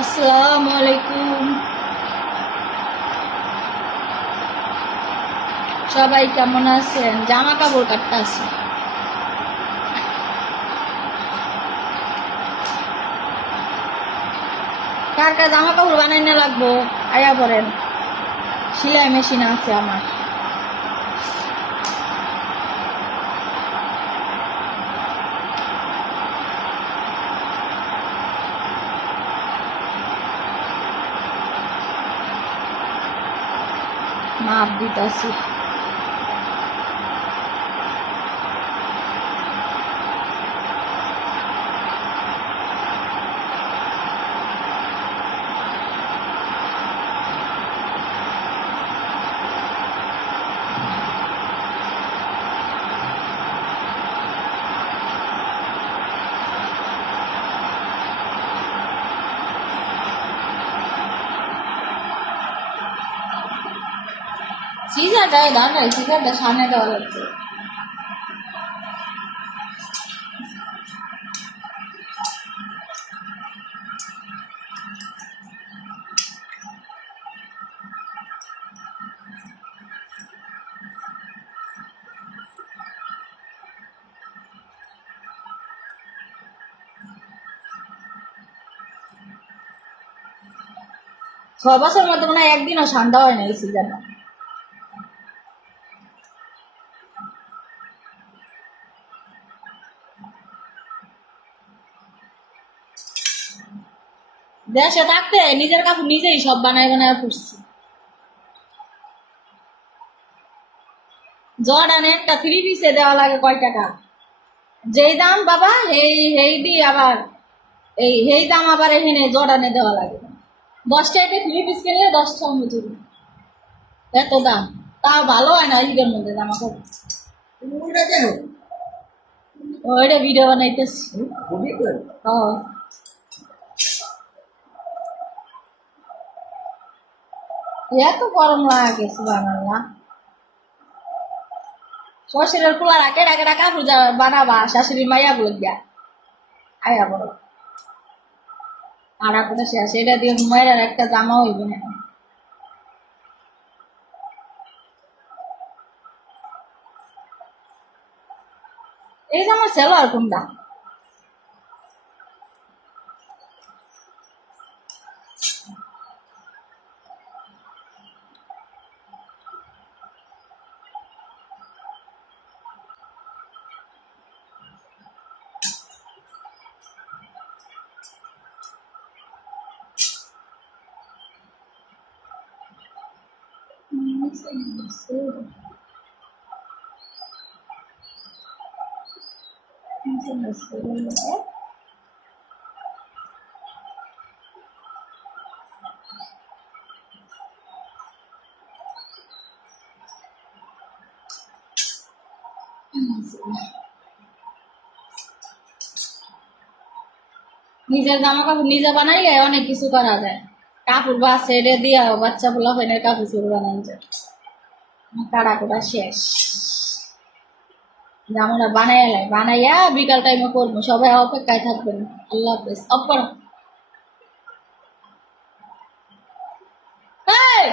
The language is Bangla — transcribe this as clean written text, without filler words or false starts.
আসসালামু আলাইকুম। সবাই কেমন আছেন? জামা কাপড় কাটতে আছে। কার কার জামা কাপড় বানাইতে লাগবো আয়া পড়েন, সেলাই মেশিন আছে আমার। মাপ দিতেছি। সিজারটা দাঁড়াই, সিজারটা সামনে দেওয়া যাচ্ছে। 6 বছর মধ্যে মনে হয় একদিনও ঠান্ডা হয় না এই সিজনটা। দেশে থাকতে নিজের কাপড় নিজেই সব বানায় বানায় পড়ছি। জর্ডানে একটা 3 পিসে দেওয়া লাগে কয় টাকা? যেই দাম বাবা এই দি আবার এই দাম আবার এখানে জর্ডানে দেওয়া লাগে। 10 টাকা 3 পিস কিনলে 10 টাকা মজুরি, এত দাম। তা ভালো হয় না ঈদের মধ্যে জামা কাপড়। ওইটা ভিডিও বানাইতেছি। এত গরম লাগে সুবহানাল্লাহ। শ্বশুরের কুলার কেডা কেডা কাপড় বানাবা শাশুড়ি মাইয়া বলিয়া আয়া বড় আড়া করে শেষ। এটা দিয়ে মায়ের একটা জামা হইব না। এই জামা সেলোয়ার কোনটা? নিজের জামা কাপড় নিজে বানাইলে অনেক কিছু করা যায়। কাপড় বাসে এটা দিয়া বাচ্চা পোলা হয় কাপড় চোপড় বানানো যায়। কাড়া কোটা শেষ। জামাটা বানাইয়া বিকাল টাইমে করবো, সবাই অপেক্ষায় থাকবেন। আল্লাহ হাফেজ। অফ করো। এই!